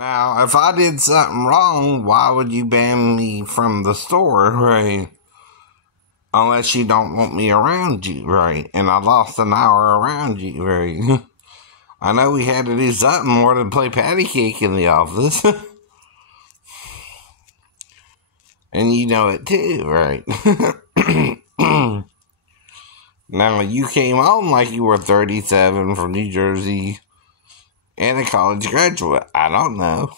Now, if I did something wrong, why would you ban me from the store, right? Unless you don't want me around you, right? And I lost an hour around you, right? I know we had to do something more than play patty cake in the office. And you know it too, right? Now, you came home like you were 37 from New Jersey and a college graduate. I don't know.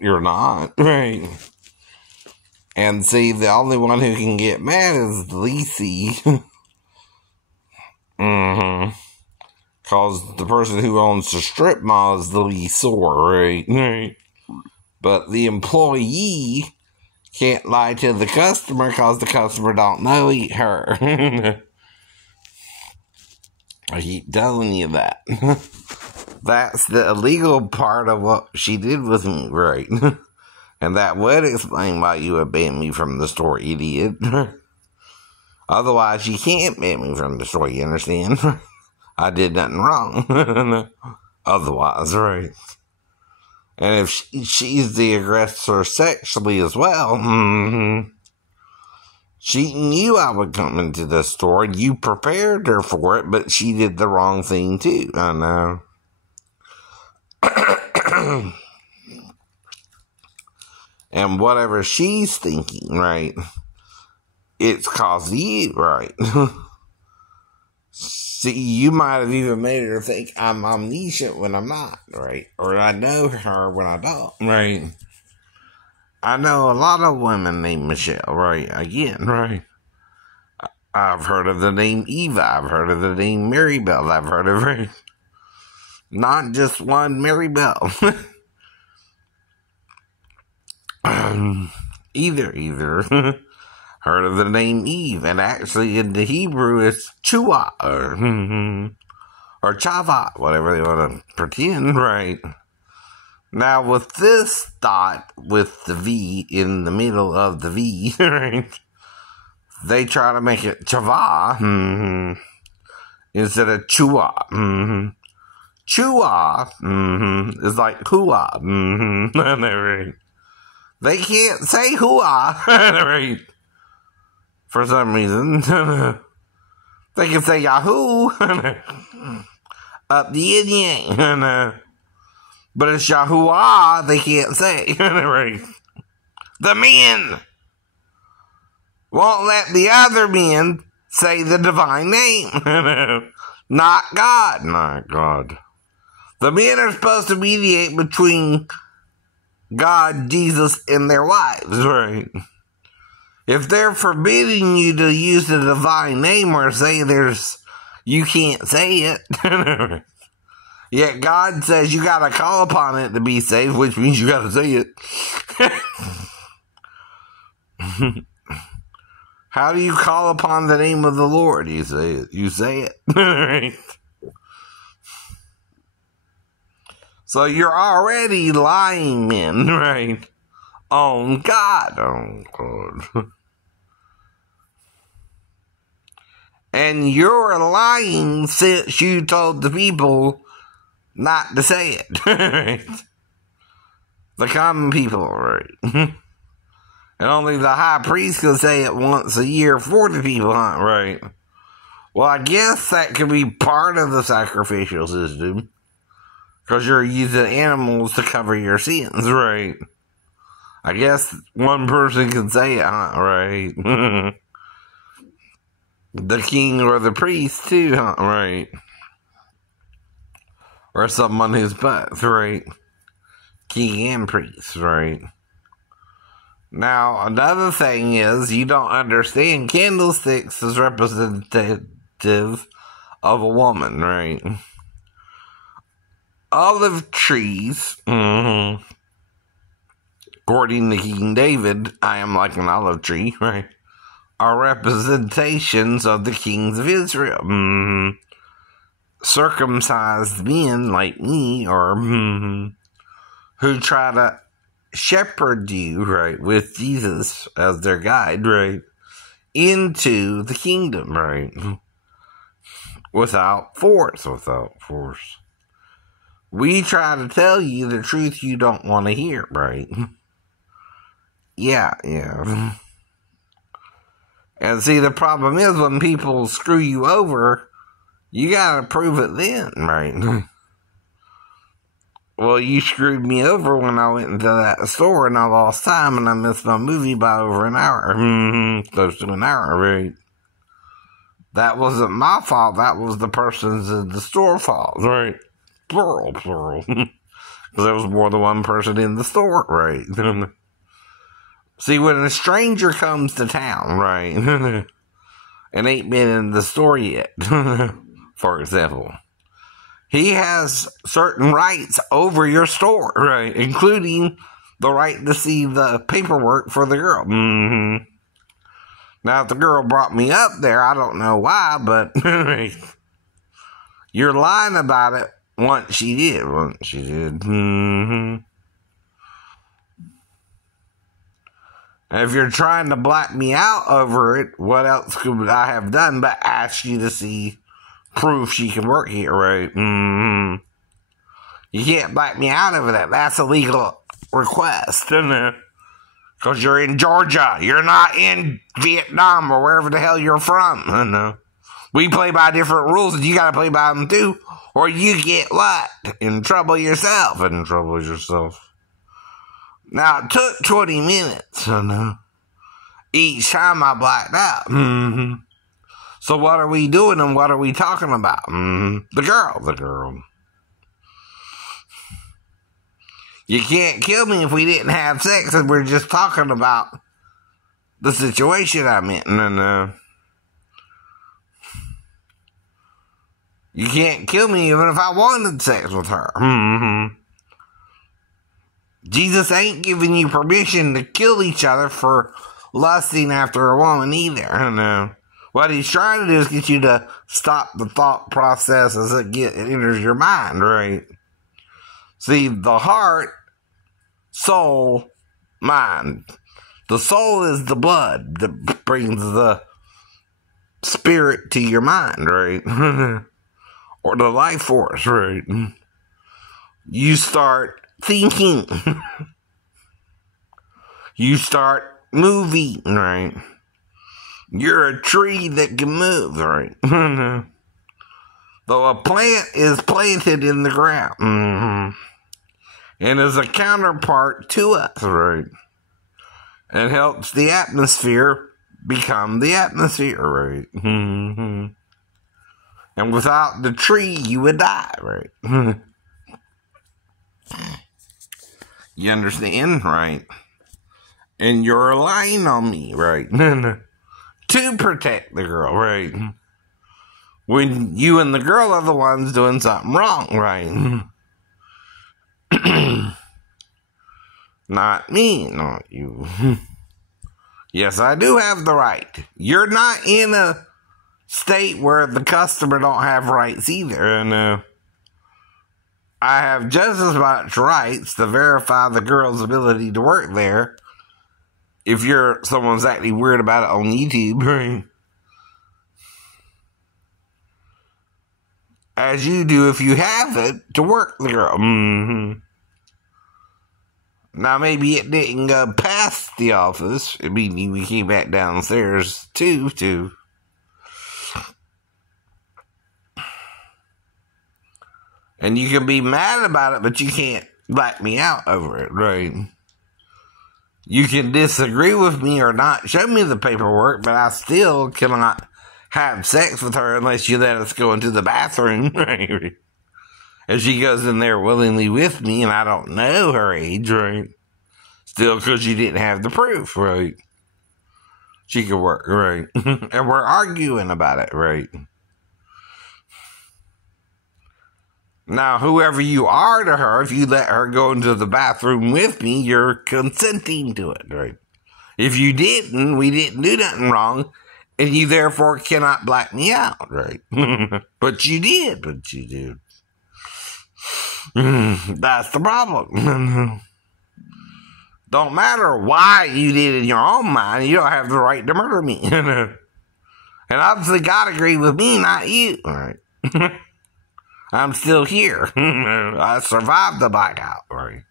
You're not, right? And see, the only one who can get mad is Lacey. Because the person who owns the strip mall is the leaseor, right? But the employee can't lie to the customer because the customer don't know her. I keep telling you that. That's the illegal part of what she did with me, right? And that would explain why you would ban me from the store, idiot. Otherwise, you can't ban me from the store, you understand? I did nothing wrong. Otherwise, right? And if she's the aggressor sexually as well, cheating you, I would come into the store. You prepared her for it, but she did the wrong thing too. I know. And whatever she's thinking, right, it's caused you, right? See, you might have even made her think I'm omniscient when I'm not, right? Or I know her when I don't, right? I know a lot of women named Michelle, right? Again, right? I've heard of the name Eva. I've heard of the name Maribel. I've heard of her. Not just one Maribel. Either. Heard of the name Eve. And actually in the Hebrew it's Chua or Chava, whatever they want to pretend, right? Now with this dot with the V in the middle of the V, right? They try to make it Chava instead of Chua. Chua is like hua. Right? They can't say hua, right? For some reason. They can say Yahoo up the yin yang. But it's Yahuwah they can't say. Right? The men won't let the other men say the divine name. Not God. Not God. The men are supposed to mediate between God, Jesus, and their wives, right? If they're forbidding you to use the divine name or say you can't say it, yet God says you gotta call upon it to be saved, which means you gotta say it. How do you call upon the name of the Lord? You say it. You say it. Right? So you're already lying, men, right? On God. On God. And you're lying since you told the people not to say it. Right? The common people, right? And only the high priest can say it once a year for the people, huh? Right? Well, I guess that could be part of the sacrificial system. Because you're using animals to cover your sins, right? I guess one person can say it, huh? Right? The king or the priest, too, huh? Right? Or someone who's both, right? King and priest, right? Now, another thing is, you don't understand candlesticks as representative of a woman, right? Olive trees, according to King David, I am like an olive tree, right? Are representations of the kings of Israel. Circumcised men like me, or who try to shepherd you, right, with Jesus as their guide, right, into the kingdom, right? Without force. We try to tell you the truth you don't want to hear, right? Yeah. And see, the problem is when people screw you over, you gotta prove it then, right? Well, you screwed me over when I went into that store and I lost time and I missed my movie by over an hour. Close to an hour, right? That wasn't my fault. That was the person's in the store fault, right? Plural. Because there was more than one person in the store, right? See, when a stranger comes to town, right, and ain't been in the store yet, for example, he has certain rights over your store, right, including the right to see the paperwork for the girl. Now, if the girl brought me up there, I don't know why, but you're lying about it once she did. And if you're trying to black me out over it, what else could I have done but ask you to see proof she can work here, right? You can't black me out over that. That's a legal request, isn't it? Because you're in Georgia. You're not in Vietnam or wherever the hell you're from. I know. We play by different rules and you got to play by them too. Or you get what? In trouble yourself. Now, it took 20 minutes, I know. Each time I blacked out. So what are we doing and what are we talking about? The girl. You can't kill me if we didn't have sex and we're just talking about the situation I'm in. And, you can't kill me even if I wanted sex with her. Jesus ain't giving you permission to kill each other for lusting after a woman either. And, what he's trying to do is get you to stop the thought process as it enters your mind, right? See, the heart, soul, mind. The soul is the blood that brings the spirit to your mind, right? Or the life force, right? You start thinking. You start moving, right? You're a tree that can move, right? Though a plant is planted in the ground. And is a counterpart to us, right? It helps the atmosphere become the atmosphere, right? And without the tree, you would die, right? You understand, right? And you're relying on me, right? To protect the girl, right? When you and the girl are the ones doing something wrong, right? Not me, not you. Yes, I do have the right. You're not in a state where the customer don't have rights either, and I have just as much rights to verify the girl's ability to work there if someone's acting weird about it on YouTube, right? As you do if you have it to work the girl. Now, maybe it didn't go past the office. I mean, we came back downstairs, too. And you can be mad about it, but you can't black me out over it, right? You can disagree with me or not show me the paperwork, but I still cannot have sex with her unless you let us go into the bathroom, right? And she goes in there willingly with me, and I don't know her age, right? Still, because you didn't have the proof, right? She could work, right? And we're arguing about it, right? Now, whoever you are to her, if you let her go into the bathroom with me, you're consenting to it, right? If you didn't, we didn't do nothing wrong, and you therefore cannot black me out, right? But you did. That's the problem. Don't matter why you did it in your own mind, you don't have the right to murder me. And obviously God agreed with me, not you, all right? I'm still here. I survived the blackout, right?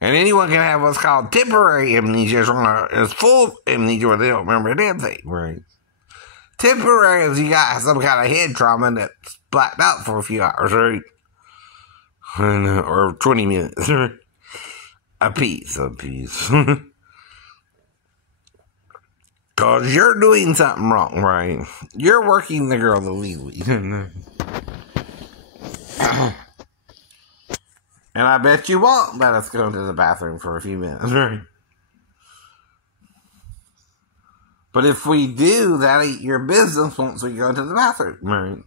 And anyone can have what's called temporary amnesia, it's full amnesia where they don't remember a damn thing, right? Temporary is you got some kind of head trauma that's blacked out for a few hours, right? Or 20 minutes. A piece. Because you're doing something wrong, right? You're working the girl illegally. And I bet you won't let us go to the bathroom for a few minutes, right? But if we do, that ain't your business once we go to the bathroom, right?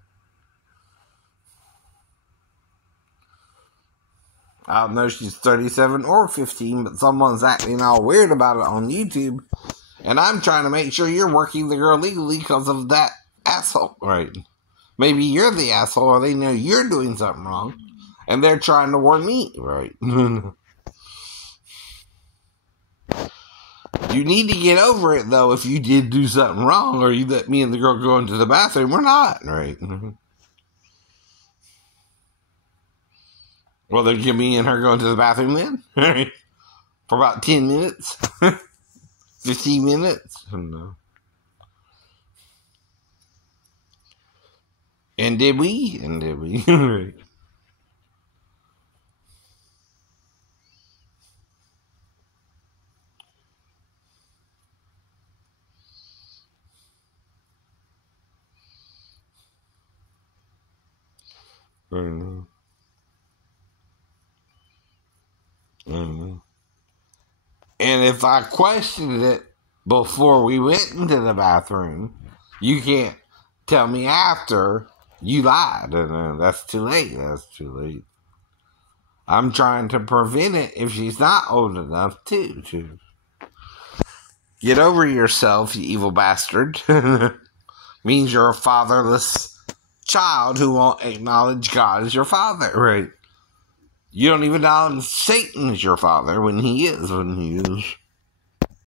I don't know if she's 37 or 15, but someone's acting all weird about it on YouTube. And I'm trying to make sure you're working the girl legally because of that asshole, right? Maybe you're the asshole or they know you're doing something wrong. And they're trying to warn me, right? You need to get over it, though, if you did do something wrong or you let me and the girl go into the bathroom. We're not, right? Well, then get me and her going to the bathroom then? For about 10 minutes? 15 minutes? And did we? Right. I know. And if I questioned it before we went into the bathroom, you can't tell me after you lied. And that's too late. I'm trying to prevent it if she's not old enough to. Get over yourself, you evil bastard. Means you're a fatherless child who won't acknowledge God as your father, right? You don't even acknowledge Satan as your father when he is.